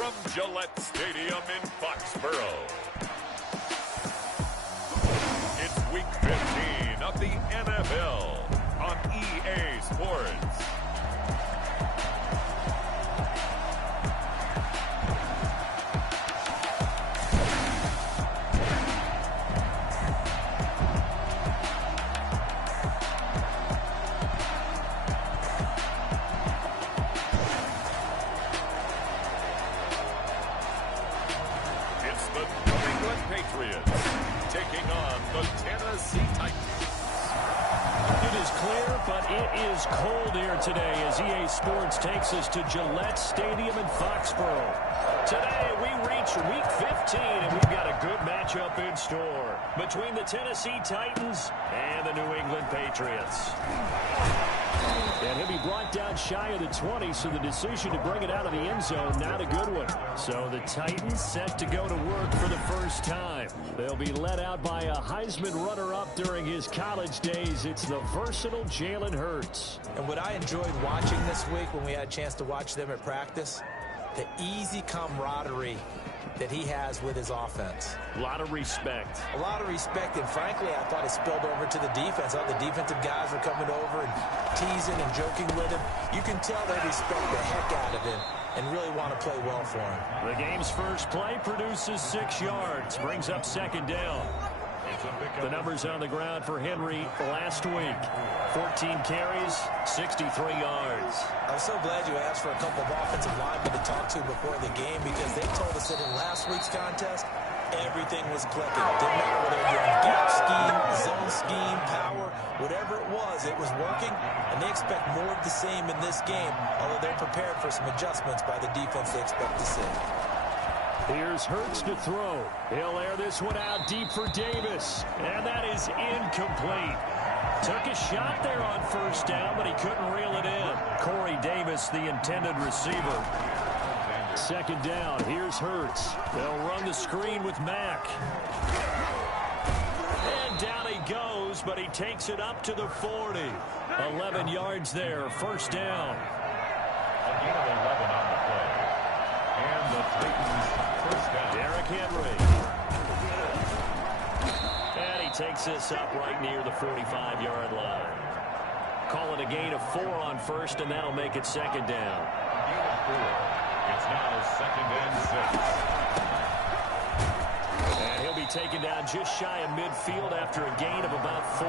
from Gillette Stadium in Foxborough. It's Week 15 of the NFL on EA Sports. Patriots taking on the Tennessee Titans. It is clear, but it is cold here today as EA Sports takes us to Gillette Stadium in Foxborough. Today we reach Week 15, and we've got a good matchup in store between the Tennessee Titans and the New England Patriots. And he'll be brought down shy of the 20, so the decision to bring it out of the end zone, not a good one. So the Titans set to go to work for the first time. They'll be led out by a Heisman runner-up during his college days. It's the versatile Jalen Hurts. And what I enjoyed watching this week when we had a chance to watch them at practice, the easy camaraderie that he has with his offense. A lot of respect. A lot of respect, and frankly, I thought it spilled over to the defense. All the defensive guys were coming over and teasing and joking with him. You can tell they respect the heck out of him and really want to play well for him. The game's first play produces 6 yards, brings up second down. The numbers on the ground for Henry last week. 14 carries, 63 yards. I'm so glad you asked for a couple of offensive linemen to talk to before the game, because they told us that in last week's contest, everything was clicking. Didn't matter whether they were doing gap scheme, zone scheme, power, whatever it was working, and they expect more of the same in this game, although they're prepared for some adjustments by the defense they expect to see. Here's Hurts to throw. He'll air this one out deep for Davis, and that is incomplete. Took a shot there on first down, but he couldn't reel it in. Corey Davis, the intended receiver. Second down, here's Hurts. They'll run the screen with Mack. And down he goes, but he takes it up to the 40. 11 yards there, first down. Again, 11 on the play. And the Titans first down. Derrick Henry. And he takes this up right near the 45-yard line. Call it a gain of 4 on first, and that'll make it second down. It's now second and 6. And he'll be taken down just shy of midfield after a gain of about 4.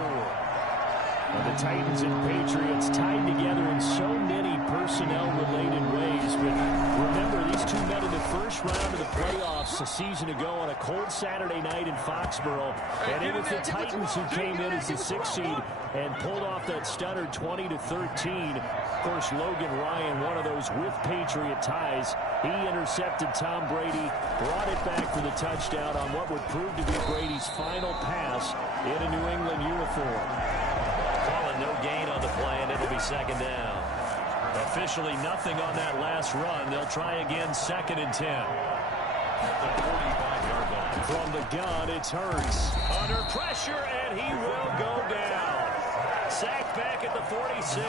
And the Titans and Patriots tied together in so many personnel-related ways. But remember, these two met in the first round of the playoffs a season ago on a cold Saturday night in Foxborough. And it was the Titans who came in as the 6th seed and pulled off that stunner 20-13. Of course, Logan Ryan, one of those with Patriot ties. He intercepted Tom Brady, brought it back for the touchdown on what would prove to be Brady's final pass in a New England uniform. Calling no gain on the play, and it'll be second down. Officially nothing on that last run. They'll try again, second and 10. The 45-yard line. From the gun, it's Hurts. Under pressure, and he will go down. Sacked back at the 46.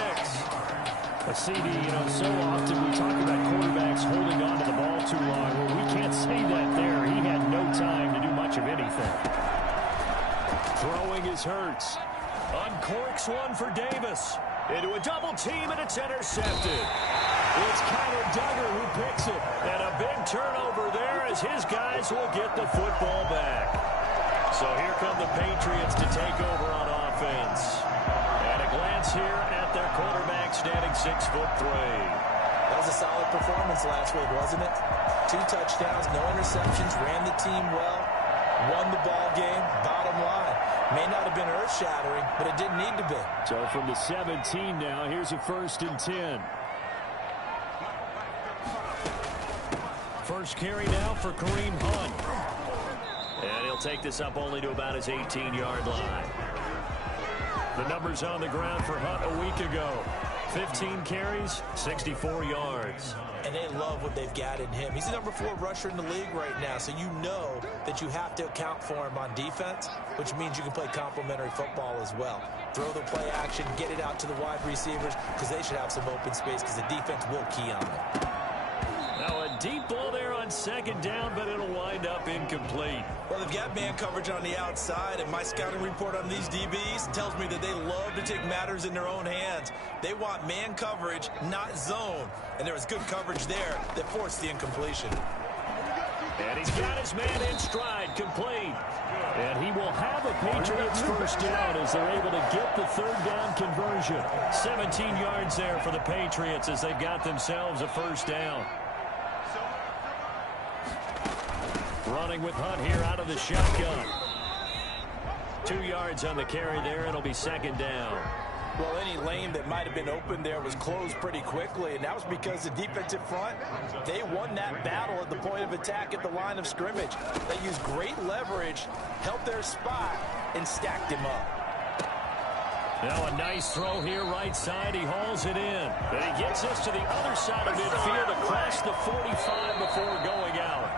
A CD, so often we talk about quarterbacks holding on to the ball too long. Well, we can't say that there. He had no time to do much of anything. Throwing is Hurts. Uncorks one for Davis. Into a double team, and it's intercepted. It's Connor Duggar who picks it. And a big turnover there as his guys will get the football back. So here come the Patriots to take over on offense. And a glance here at their quarterback standing 6'3". That was a solid performance last week, wasn't it? 2 touchdowns, no interceptions, ran the team well, won the ball game. Bottom line, may not have been earth-shattering, but it didn't need to be. So from the 17 now, here's a 1st and 10. First carry now for Kareem Hunt. And he'll take this up only to about his 18-yard line. The numbers on the ground for Hunt a week ago. 15 carries, 64 yards. And they love what they've got in him. He's the number 4 rusher in the league right now, so you know that you have to account for him on defense, which means you can play complementary football as well. Throw the play action, get it out to the wide receivers, because they should have some open space, because the defense will key on them. Now a deep ball there on second down, but it'll wind up incomplete. Well, they've got man coverage on the outside, and my scouting report on these DBs tells me that they love to take matters in their own hands. They want man coverage, not zone. And there was good coverage there that forced the incompletion. And he's got his man in stride, complete. And he will have a Patriots first down as they're able to get the third down conversion. 17 yards there for the Patriots as they've got themselves a first down. Running with Hunt here out of the shotgun. 2 yards on the carry there. It'll be second down. Well, any lane that might have been open there was closed pretty quickly, and that was because the defensive front, they won that battle at the point of attack at the line of scrimmage. They used great leverage, held their spot, and stacked him up. Now a nice throw here, right side. He hauls it in. And he gets us to the other side of midfield across the 45 before going out.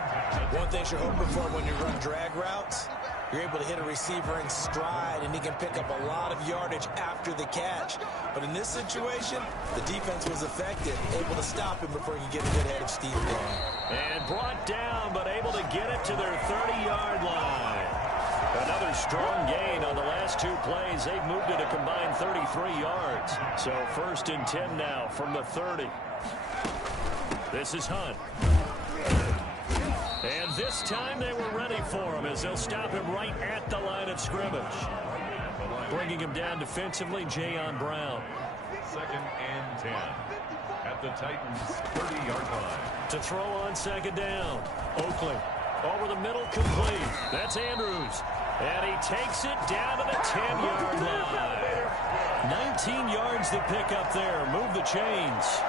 One thing you're hoping for when you run drag routes, you're able to hit a receiver in stride, and he can pick up a lot of yardage after the catch. But in this situation, the defense was effective, able to stop him before he could get a good head of steam going. And brought down, but able to get it to their 30-yard line. Another strong gain on the last 2 plays. They've moved it a combined 33 yards. So 1st and 10 now from the 30. This is Hunt. And this time they were ready for him as they'll stop him right at the line of scrimmage. Bringing him down defensively, Jayon Brown. 2nd and 10 at the Titans' 30-yard line. To throw on second down. Oakley over the middle, complete. That's Andrews. And he takes it down to the 10-yard line. 19 yards to pick up there. Move the chains.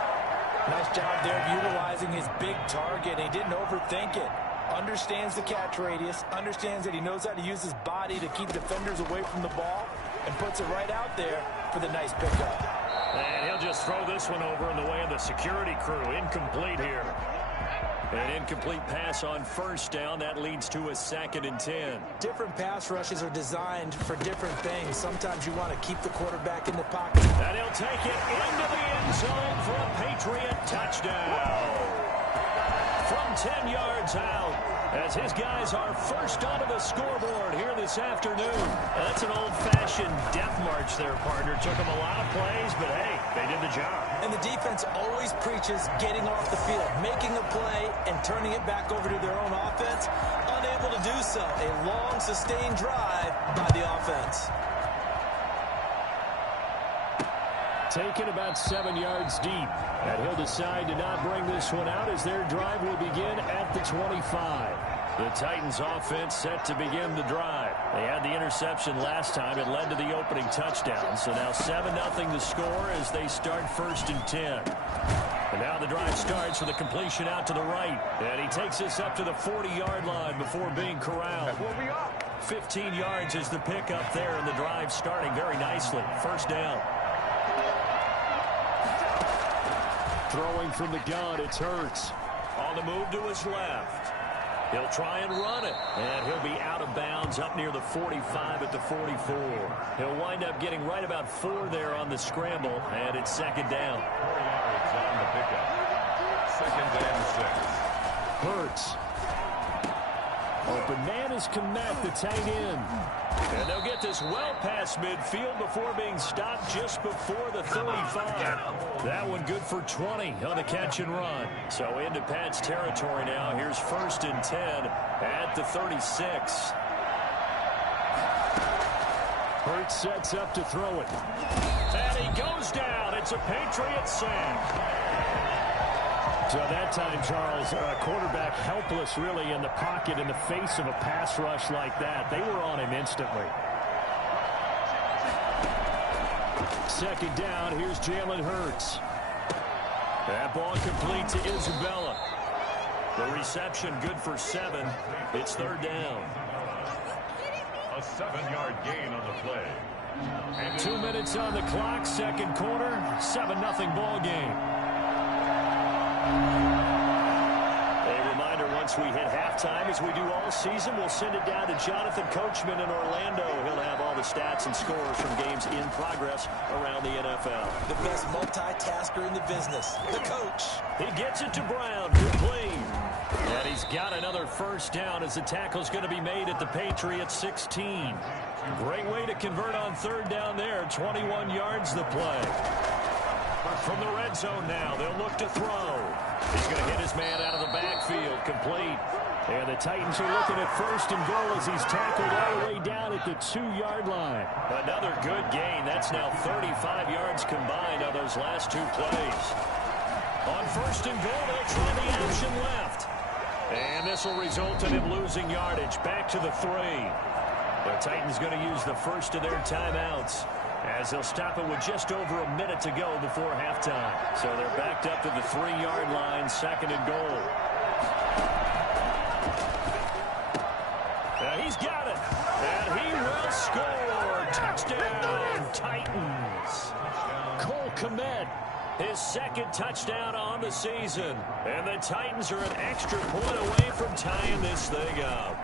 Nice job there of utilizing his big target. He didn't overthink it. Understands the catch radius, understands that he knows how to use his body to keep defenders away from the ball, and puts it right out there for the nice pickup. And he'll just throw this one over in the way of the security crew. Incomplete here. An incomplete pass on first down. That leads to a 2nd and 10. Different pass rushes are designed for different things. Sometimes you want to keep the quarterback in the pocket. And he'll take it into the end zone for a Patriot touchdown. From 10 yards out, as his guys are first onto the scoreboard here this afternoon. That's an old-fashioned death march there, partner. Took them a lot of plays, but hey, they did the job. And the defense always preaches getting off the field, making a play, and turning it back over to their own offense. Unable to do so. A long, sustained drive by the offense. Taken about 7 yards deep. And he'll decide to not bring this one out as their drive will begin at the 25. The Titans offense set to begin the drive. They had the interception last time. It led to the opening touchdown. So now 7-0 the score as they start 1st and 10. And now the drive starts with a completion out to the right. And he takes this up to the 40-yard line before being corralled. 15 yards is the pickup there, and the drive starting very nicely. First down. Throwing from the gun, it's Hurts. On the move to his left. He'll try and run it. And he'll be out of bounds up near the 45 at the 44. He'll wind up getting right about 4 there on the scramble. And it's 2nd down. 4 yards on the pickup. 2nd and 6. Hurts. Open man is Kmet, the tight end. And they'll get this well past midfield before being stopped just before the 35. That one good for 20 on the catch and run. So into Pat's territory now. Here's 1st and 10 at the 36. Hurts sets up to throw it. And he goes down. It's a Patriot sack. So that time, Charles, quarterback helpless really in the pocket in the face of a pass rush like that. They were on him instantly. 2nd down, here's Jalen Hurts. That ball complete to Isabella. The reception good for 7. It's 3rd down. A 7-yard gain on the play. And 2 minutes on the clock, 2nd quarter, 7-0 ball game. A reminder, once we hit halftime, as we do all season, we'll send it down to Jonathan Coachman in Orlando. He'll have all the stats and scores from games in progress around the NFL. The best multitasker in the business, the coach. He gets it to Brown, complete. And he's got another first down as the tackle's going to be made at the Patriots 16. Great way to convert on third down there. 21 yards the play. From the red zone now, they'll look to throw. He's going to hit his man out of the backfield, complete. And the Titans are looking at first and goal as he's tackled all the way down at the 2-yard line. Another good gain. That's now 35 yards combined on those last two plays. On first and goal, they'll try the option left. And this will result in him losing yardage. Back to the 3. The Titans going to use the first of their timeouts as they'll stop it with just over a minute to go before halftime. So they're backed up to the 3-yard line, second and goal. He's got it, and he will score. Touchdown, Titans. Cole Kmet, his second touchdown on the season. And the Titans are an extra point away from tying this thing up.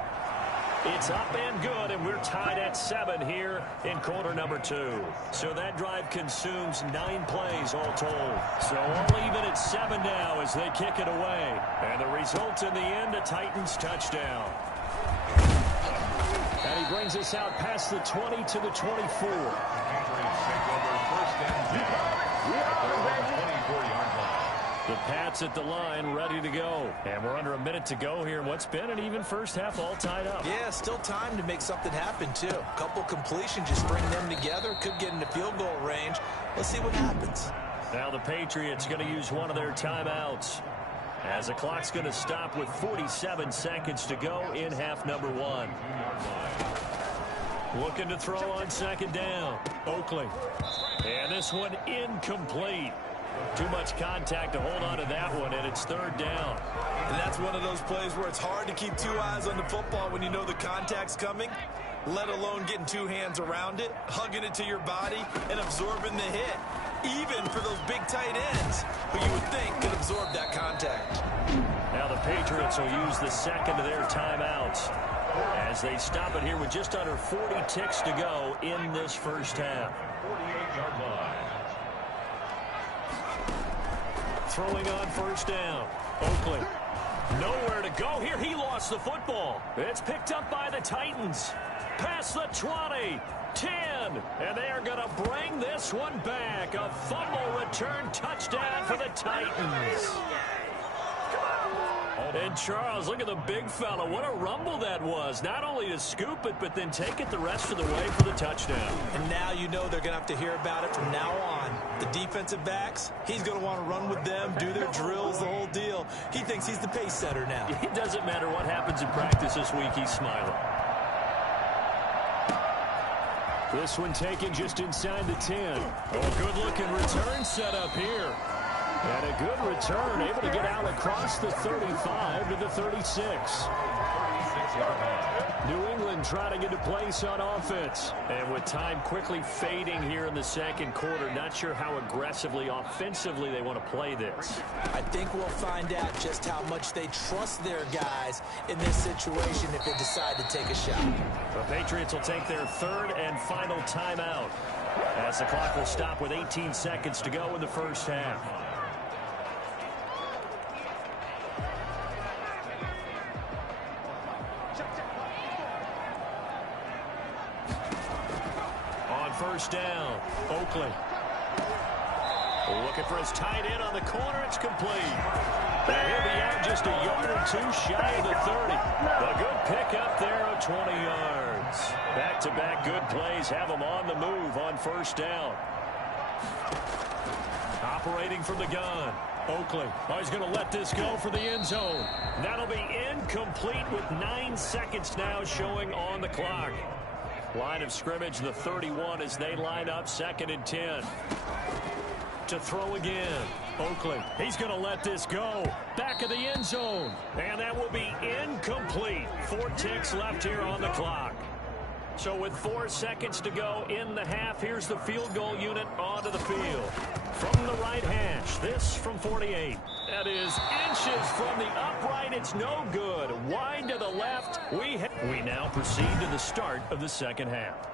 It's up and good, and we're tied at 7 here in quarter number 2. So that drive consumes 9 plays all told. So all even at 7 now as they kick it away. And the result in the end, a Titans touchdown. And he brings us out past the 20 to the 24. The Pats at the line, ready to go. And we're under a minute to go here in what's been an even first half, all tied up. Yeah, still time to make something happen, too. A couple completions, just bring them together. Could get into field goal range. Let's see what happens. Now the Patriots going to use one of their timeouts, as the clock's going to stop with 47 seconds to go in half number 1. Looking to throw on second down. Oakley. And this one incomplete. Too much contact to hold on to that one, and it's third down. And that's one of those plays where it's hard to keep 2 eyes on the football when you know the contact's coming, let alone getting 2 hands around it, hugging it to your body, and absorbing the hit. Even for those big tight ends, who you would think could absorb that contact. Now the Patriots will use the second of their timeouts as they stop it here with just under 40 ticks to go in this first half. 48-yard line. Throwing on first down. Oakley. Nowhere to go here. He lost the football. It's picked up by the Titans. Past the 20. 10. And they are going to bring this one back. A fumble return touchdown for the Titans. And Charles, look at the big fella. What a rumble that was. Not only to scoop it, but then take it the rest of the way for the touchdown. And now you know they're going to have to hear about it from now on. The defensive backs, he's going to want to run with them, do their drills, the whole deal. He thinks he's the pace setter now. It doesn't matter what happens in practice this week. He's smiling. This one taken just inside the 10. Oh, good-looking return set up here. And a good return, able to get out across the 35 to the 36. New England trying to get a place on offense. And with time quickly fading here in the second quarter, not sure how aggressively, offensively they want to play this. I think we'll find out just how much they trust their guys in this situation if they decide to take a shot. The Patriots will take their third and final timeout as the clock will stop with 18 seconds to go in the first half. First down, Oakley. Looking for his tight end on the corner. It's complete. And he'll be out just a yard or 2 shy of the 30. A good pickup there of 20 yards. Back-to-back good plays have him on the move on first down. Operating from the gun. Oakley. Oh, he's going to let this go for the end zone. That'll be incomplete with 9 seconds now showing on the clock. Line of scrimmage, the 31 as they line up, 2nd and 10. To throw again. Oakley, he's going to let this go. Back of the end zone. And that will be incomplete. 4 ticks left here on the clock. So with 4 seconds to go in the half, here's the field goal unit onto the field. From the right hash, this from 48. That is inches from the upright. It's no good. Wide to the left. We now proceed to the start of the second half.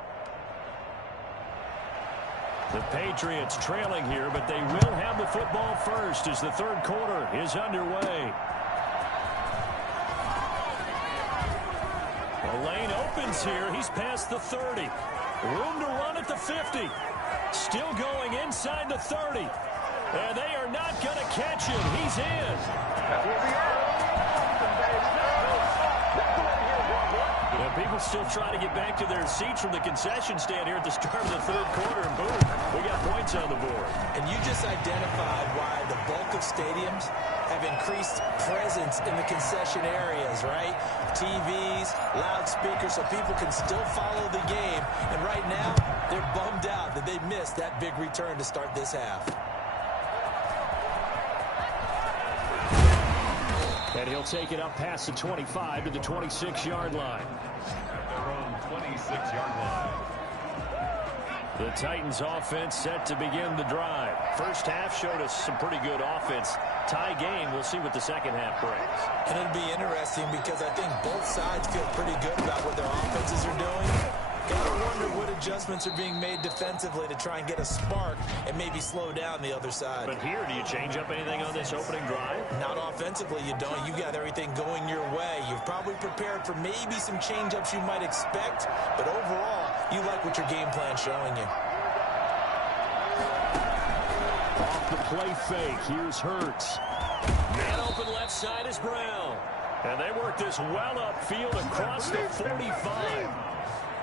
The Patriots trailing here, but they will have the football first as the third quarter is underway. distance here. He's past the 30. Room to run at the 50. Still going inside the 30. And they are not going to catch him. He's in. And people still trying to get back to their seats from the concession stand here at the start of the third quarter. And boom, we got points on the board. And you just identified why the bulk of stadiums have increased presence in the concession areas, right? TVs, loudspeakers, so people can still follow the game. And right now, they're bummed out that they missed that big return to start this half. And he'll take it up past the 25 to the 26-yard line. At their own 26-yard line. The Titans offense set to begin the drive. First half showed us some pretty good offense. Tie game, we'll see what the second half brings. And it'll be interesting because I think both sides feel pretty good about what their offenses are doing. Gotta wonder what adjustments are being made defensively to try and get a spark and maybe slow down the other side. But here, do you change up anything on this opening drive? Not offensively, you don't. You got everything going your way. You've probably prepared for maybe some change-ups you might expect, but overall, you like what your game plan's showing you. Off the play fake, here's Hurts. Man open left side is Brown. And they work this well upfield across the 45.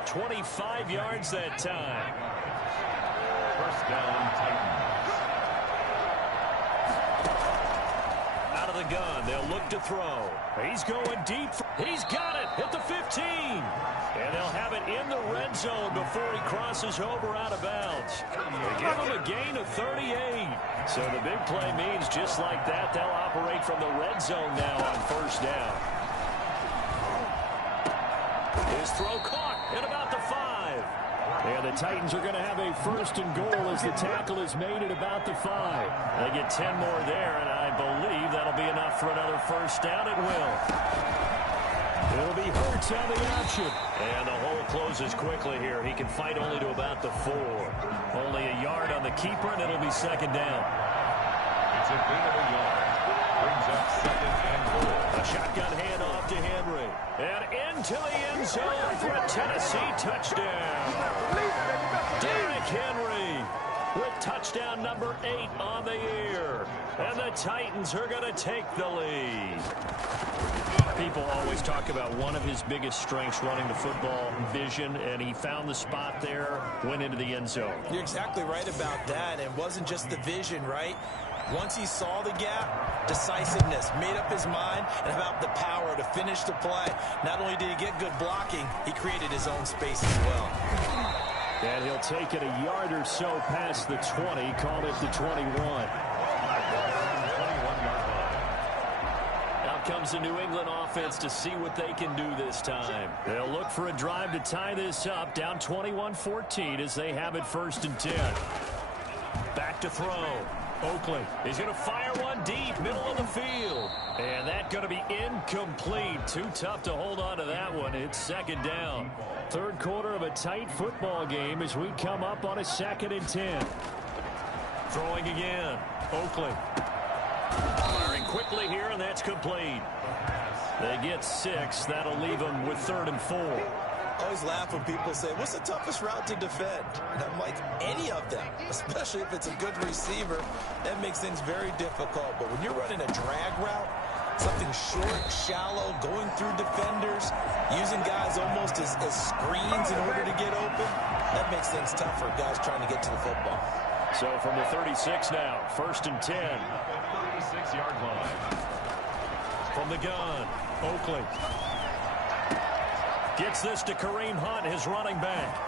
25 yards that time. First down, Titans. Out of the gun, they'll look to throw. He's going deep. He's got it at the 15. And they'll have it in the red zone before he crosses over out of bounds. They give him a gain of 38. So the big play means just like that, they'll operate from the red zone now on first down. His throw caught at about the 5. And the Titans are going to have a first and goal as the tackle is made at about the 5. They get 10 more there, and I believe that'll be enough for another first down. It will. It'll be Hurts on the option. And the hole closes quickly here. He can fight only to about the 4. Only a yard on the keeper, and it'll be second down. It's a gain of a yard. Brings up second and goal. A shotgun handoff to Henry. And into the end zone for a Tennessee touchdown. Derrick Henry with touchdown number 8 on the year. And the Titans are going to take the lead. People always talk about one of his biggest strengths running the football, vision, and he found the spot there, went into the end zone. You're exactly right about that. It wasn't just the vision, right? Once he saw the gap, decisiveness, made up his mind, and about the power to finish the play. Not only did he get good blocking, he created his own space as well. And he'll take it a yard or so past the 20, call it the 21. Out comes the New England offense to see what they can do this time. They'll look for a drive to tie this up, down 21-14 as they have it first and 10. Back to throw. Oakley is going to fire one deep, middle of the field. And that's going to be incomplete. Too tough to hold on to that one. It's second down. Third quarter of a tight football game as we come up on a second and 10. Throwing again. Oakley. Firing quickly here, and that's complete. They get 6. That'll leave them with 3rd and 4. I always laugh when people say, what's the toughest route to defend? And I'm like, any of them, especially if it's a good receiver. That makes things very difficult. But when you're running a drag route, something short, shallow, going through defenders, using guys almost as screens in order to get open, that makes things tough for guys trying to get to the football. So from the 36 now, first and 10. 36-yard line. From the gun, Oakley. Gets this to Kareem Hunt, his running back.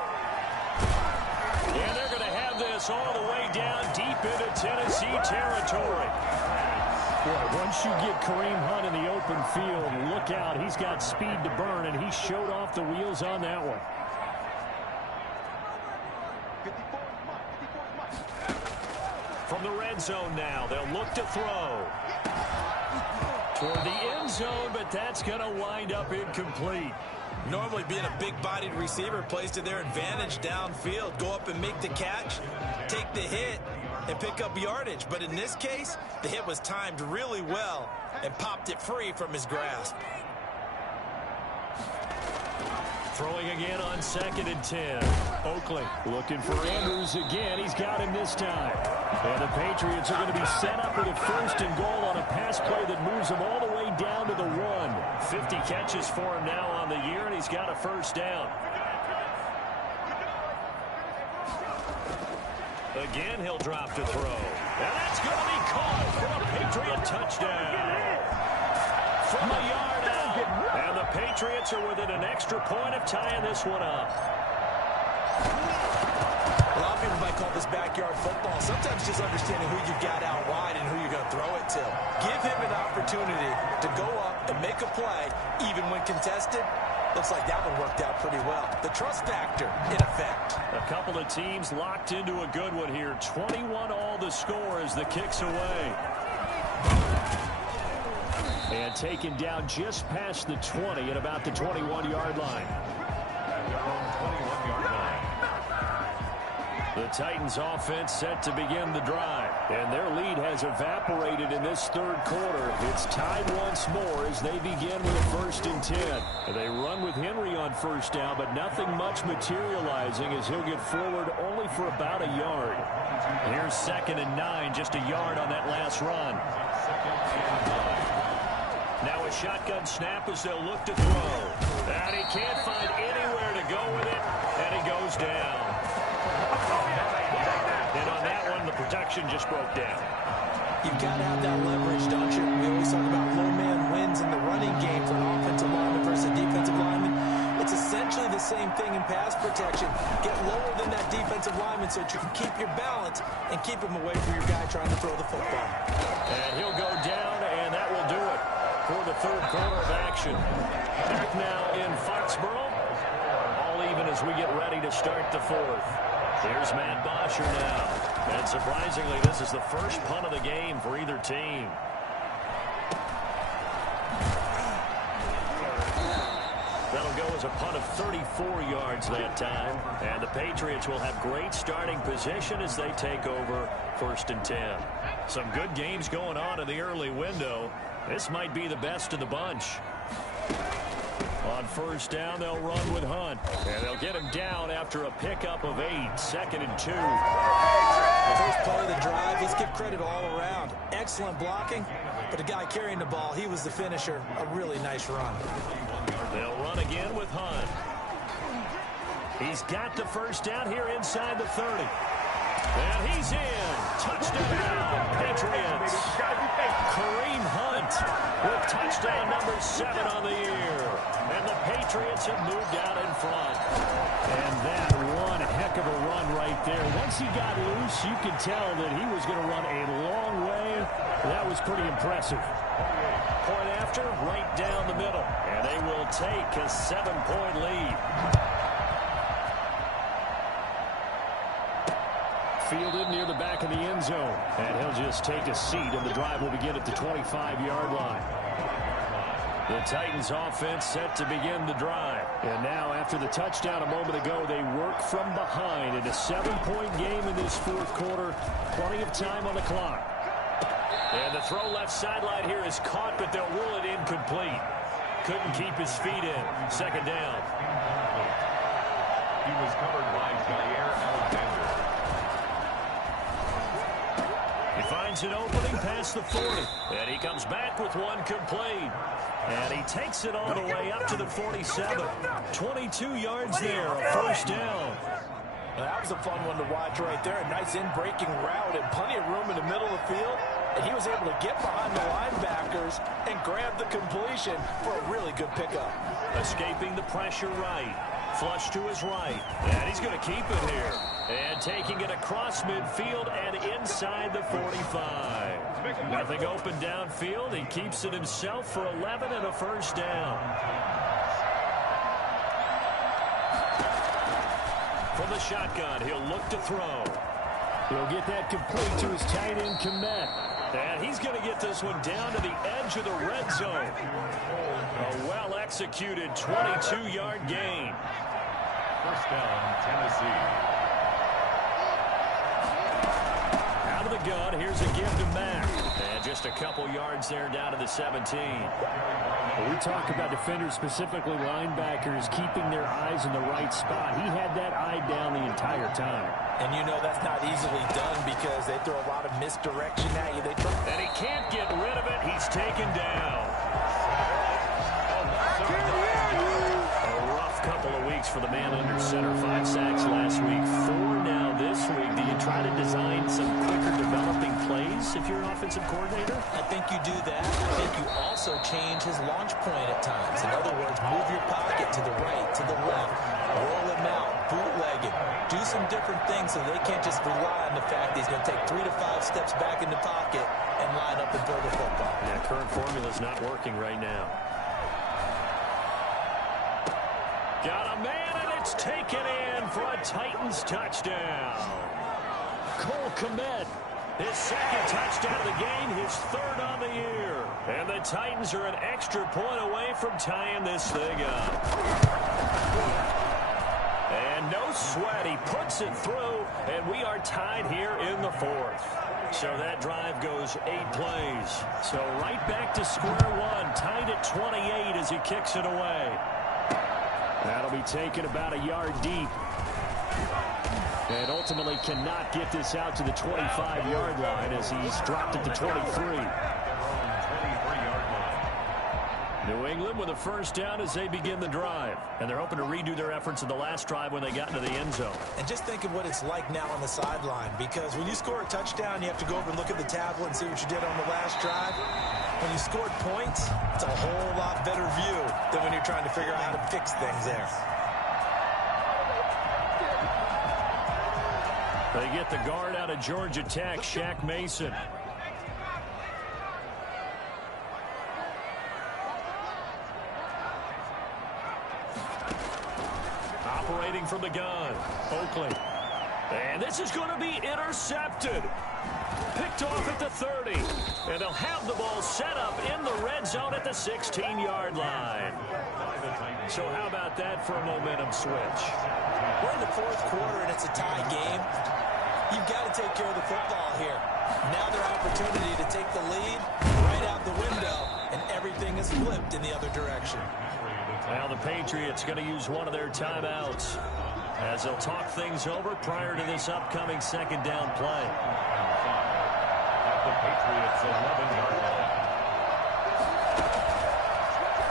And they're going to have this all the way down deep into Tennessee territory. Boy, once you get Kareem Hunt in the open field, look out. He's got speed to burn, and he showed off the wheels on that one. From the red zone now, they'll look to throw. Toward the end zone, but that's going to wind up incomplete. Normally being a big-bodied receiver plays to their advantage downfield. Go up and make the catch, take the hit, and pick up yardage. But in this case, the hit was timed really well and popped it free from his grasp. Throwing again on 2nd and 10. Oakley looking for Andrews again. He's got him this time. And the Patriots are going to be set up with a 1st and goal on a pass play that moves them all the way down to the 1. 50 catches for him now on the year, and he's got a 1st down. Again, he'll drop to throw. And that's going to be caught for a Patriot touchdown. From a yard out. And the Patriots are within an extra point of tying this one up. A lot of people might call this backyard football. Sometimes just understanding who you got out wide and who you're going to throw it to. Give him an opportunity to go up and make a play, even when contested. Looks like that one worked out pretty well. The trust factor in effect. A couple of teams locked into a good one here. 21 all the score as the kick's away. And taken down just past the 20 at about the 21-yard line. The Titans offense set to begin the drive. And their lead has evaporated in this 3rd quarter. It's tied once more as they begin with a 1st and 10. They run with Henry on 1st down, but nothing much materializing as he'll get forward only for about a yard. Here's 2nd and 9, just a yard on that last run. Now a shotgun snap as they'll look to throw. And he can't find anywhere to go with it, and he goes down. And on that one, the protection just broke down. You've got to have that leverage, don't you? We always talk about low man wins in the running game for an offensive lineman versus a defensive lineman. It's essentially the same thing in pass protection. Get lower than that defensive lineman so that you can keep your balance and keep him away from your guy trying to throw the football. And he'll go down, and that will do it for the 3rd quarter of action. Back now in Foxborough. All even as we get ready to start the 4th. Here's Matt Bosher now. And surprisingly, this is the first punt of the game for either team. That'll go as a punt of 34 yards that time. And the Patriots will have great starting position as they take over 1st and 10. Some good games going on in the early window. This might be the best of the bunch. On 1st down, they'll run with Hunt. And they'll get him down after a pickup of 8. 2nd and 2. The first play of the drive, let's give credit all around. Excellent blocking, but the guy carrying the ball, he was the finisher. A really nice run. They'll run again with Hunt. He's got the 1st down here inside the 30. And he's in. Touchdown, Patriots. Kareem Hunt with touchdown number 7 on the year. And the Patriots have moved out in front. And that one heck of a run right there. Once he got loose, you could tell that he was going to run a long way. That was pretty impressive. Point after, right down the middle. And they will take a 7-point lead. Fielded near the back of the end zone. And he'll just take a seat, and the drive will begin at the 25-yard line. The Titans offense set to begin the drive. And now, after the touchdown a moment ago, they work from behind in a 7-point game in this 4th quarter. Plenty of time on the clock. And the throw left sideline here is caught, but they'll rule it incomplete. Couldn't keep his feet in. 2nd down. He was covered by Jair Alexander. He finds an opening past the 40. And he comes back with one complete. And he takes it all the way up to the 47. 22 yards there, a 1st down. That was a fun one to watch right there. A nice in-breaking route and plenty of room in the middle of the field. And he was able to get behind the linebackers and grab the completion for a really good pickup. Escaping the pressure right. Flush to his right. And he's going to keep it here. And taking it across midfield and inside the 45. Nothing open downfield. He keeps it himself for 11 and a 1st down. From the shotgun, he'll look to throw. He'll get that complete to his tight end, Komet. And he's going to get this one down to the edge of the red zone. A well-executed 22-yard gain. 1st down, Tennessee. Out of the gun, here's a give to Mack. And just a couple yards there down to the 17. When we talk about defenders, specifically linebackers, keeping their eyes in the right spot, he had that eye down the entire time. And you know that's not easily done because they throw a lot of misdirection at you. And he can't get rid of it. He's taken down. A rough couple of weeks for the man under center. 5 sacks last week, 4 now this week. Do you try to design some quicker developing plays if you're an offensive coordinator? I think you do that. I think you also change his launch point at times. In other words, move your pocket to the right, to the left, roll him out, bootleg him. Do some different things so they can't just rely on the fact that he's going to take 3 to 5 steps back in the pocket and line up and throw the football. Yeah, current formula's not working right now. Got a man, and it's taken in for a Titans touchdown. Cole Kmet, his second touchdown of the game, his 3rd on the year. And the Titans are an extra point away from tying this thing up. And no sweat, he puts it through, and we are tied here in the 4th. So that drive goes 8 plays. So right back to square one, tied at 28 as he kicks it away. That'll be taken about a yard deep. And ultimately cannot get this out to the 25-yard line as he's dropped it to 23. New England with a first down as they begin the drive. And they're hoping to redo their efforts in the last drive when they got into the end zone. And just think of what it's like now on the sideline, because when you score a touchdown, you have to go over and look at the tablet and see what you did on the last drive. When you scored points, it's a whole lot better view than when you're trying to figure out how to fix things there. They get the guard out of Georgia Tech, Shaq Mason. Operating from the gun, Oakley. And this is going to be intercepted. Picked off at the 30. And they'll have the ball set up in the red zone at the 16-yard line. So how about that for a momentum switch? We're in the 4th quarter, and it's a tie game. You've got to take care of the football here. Now their opportunity to take the lead right out the window, and everything is flipped in the other direction. Now the Patriots going to use one of their timeouts as they'll talk things over prior to this upcoming 2nd down play. The Patriots 11-yard line.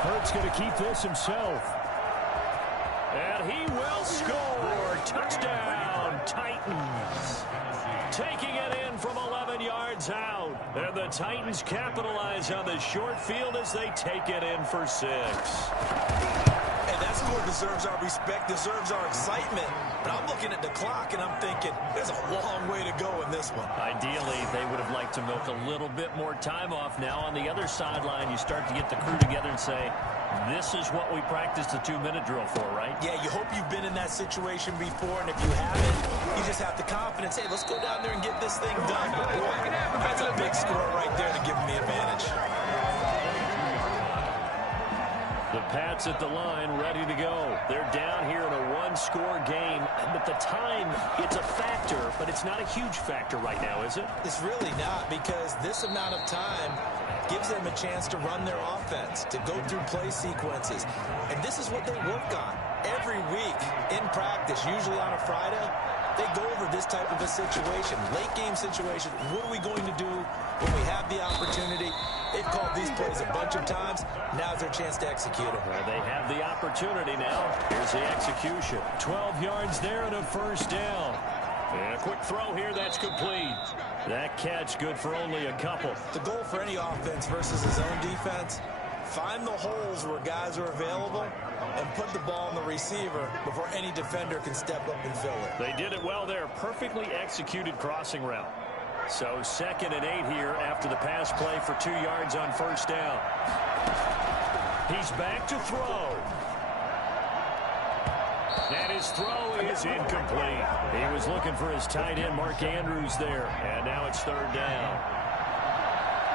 Hurts going to keep this himself. And he will score. Touchdown, Titans. Taking it in from 11 yards out. And the Titans capitalize on the short field as they take it in for 6. And that score deserves our respect, deserves our excitement. But I'm looking at the clock, and I'm thinking, there's a long way to go in this one. Ideally, they would have liked to milk a little bit more time off. Now on the other sideline, you start to get the crew together and say, this is what we practiced the 2-minute drill for, right? Yeah, you hope you've been in that situation before, and if you haven't, you just have the confidence, hey, let's go down there and get this thing done. But boy, that's a big score right there to give them the advantage. The Pats at the line, ready to go. They're down here in a 1-score game. But the time, it's a factor, but it's not a huge factor right now, is it? It's really not, because this amount of time gives them a chance to run their offense, to go through play sequences. And this is what they work on every week in practice, usually on a Friday. They go over this type of a situation, late game situation. What are we going to do when we have the opportunity? They've called these plays a bunch of times. Now's their chance to execute them. Well, they have the opportunity now. Here's the execution. 12 yards there and a first down. And a quick throw here, that's complete. That catch good for only a couple. The goal for any offense versus his own defense, find the holes where guys are available and put the ball on the receiver before any defender can step up and fill it. They did it well there. Perfectly executed crossing route. So 2nd and 8 here after the pass play for 2 yards on first down. He's back to throw. And his throw is incomplete. He was looking for his tight end, Mark Andrews, there. And now it's 3rd down.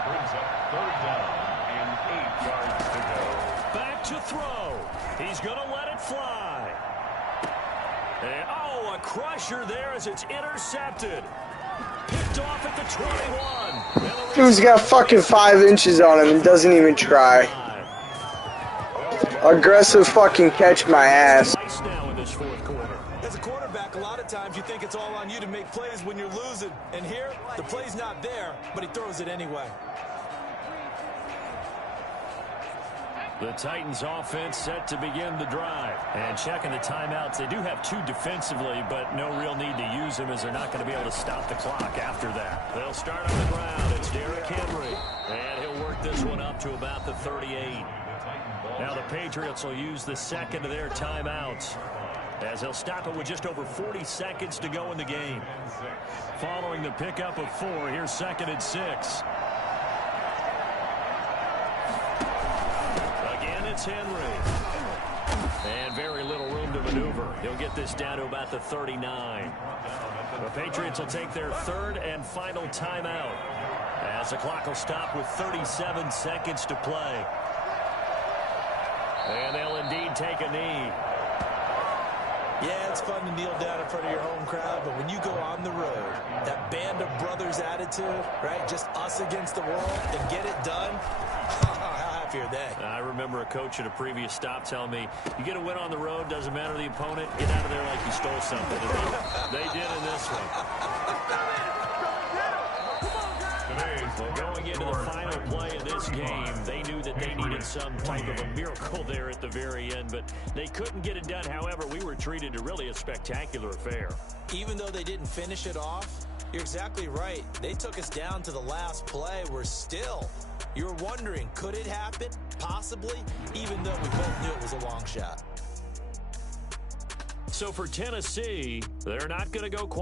Brings up 3rd down and 8 yards to go. Back to throw. He's going to let it fly. And, oh, a crusher there as it's intercepted. Picked off at the 21. Dude's got fucking 5 inches on him and doesn't even try. Aggressive fucking catch my ass. Now in this fourth quarter. As a quarterback, a lot of times you think it's all on you to make plays when you're losing. And here, the play's not there, but he throws it anyway. The Titans offense set to begin the drive. And checking the timeouts, they do have 2 defensively, but no real need to use them as they're not going to be able to stop the clock after that. They'll start on the ground. It's Derrick Henry. And he'll work this one up to about the 38. Now the Patriots will use the second of their timeouts, as they'll stop it with just over 40 seconds to go in the game. Following the pickup of 4, here's 2nd and 6. Again, it's Henry. And very little room to maneuver. He'll get this down to about the 39. The Patriots will take their 3rd and final timeout, as the clock will stop with 37 seconds to play. And they'll indeed take a knee. Yeah, it's fun to kneel down in front of your home crowd, but when you go on the road, that band of brothers attitude, right, just us against the world, and get it done, how happy are they? I remember a coach at a previous stop telling me, you get a win on the road, doesn't matter the opponent, get out of there like you stole something. And they did in this one. Well, going into the final play of this game, they knew that they needed some type of a miracle there at the very end, but they couldn't get it done. However, we were treated to really a spectacular affair. Even though they didn't finish it off, you're exactly right. They took us down to the last play. We're still, you're wondering, could it happen? Possibly, even though we both knew it was a long shot. So for Tennessee, they're not going to go quite